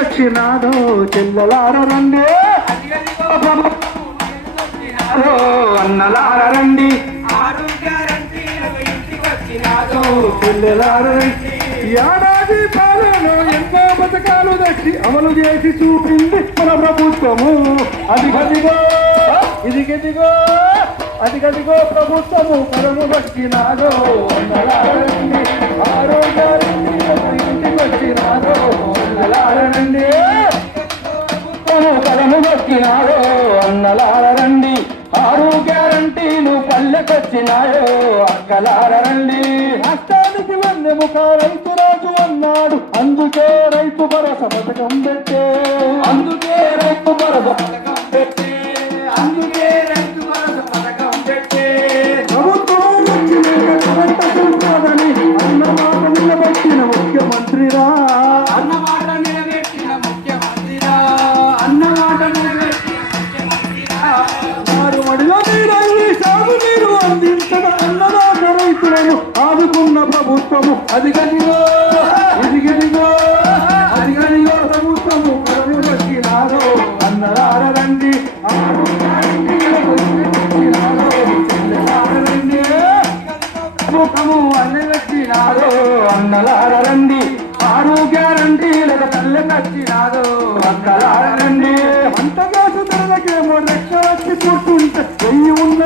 వచ్చినాదో చెల్లెలార రండి అన్నలార రండి చెల్లెలార ఏడాది పాలన ఎన్నో పథకాలు తెచ్చి అమలు చేసి చూపింది మన ప్రభుత్వము. అదిగదిగో ఇదిగదిగో అదిగదిగో ప్రభుత్వము కరము వచ్చినాదో అన్నలారండి ఆరోగ్యారండి ఇంటికి వచ్చినాదో అన్నలారండి కరము వచ్చినాదో అన్నలారండి ఆరు గ్యారంటీలు పల్లెకొచ్చినాయో అక్కలారండి. రాష్ట్రానికి వెన్నెముక రైతు రాజు అన్నాడు అందుకే రైతు భరోసా పథకం పెట్టే అందుకే రైతు భరోసా పథకం పెట్టే అందుకే రైతు భరోసా పథకం పెట్టే ప్రభుత్వం వచ్చిందని అన్నమాట నిలబెట్టిన ముఖ్యమంత్రిరా అన్నమాట నిలబెట్టిన ముఖ్యమంత్రిరా అన్నమాట నిలబెట్టిన ముఖ్యమంత్రిరా మడిలో నీరల్లి సాగు నీరు అందించిన అన్నదాత రైతులను ఆదుకున్న ప్రభుత్వము. అదిగదిగో ఇదిగదిగో అదిగదిగో ప్రభుత్వము కరము వచ్చినారో అన్నలారండి ప్రభుత్వము అన్ని వచ్చినారో అన్నలారండి ఆరు గ్యారంటీలకు తల్లి వచ్చినారో అక్కలారండి. అంతగా సుధరలకేమో లెక్క వచ్చి కూర్చుంటే వెయ్యి ఉన్న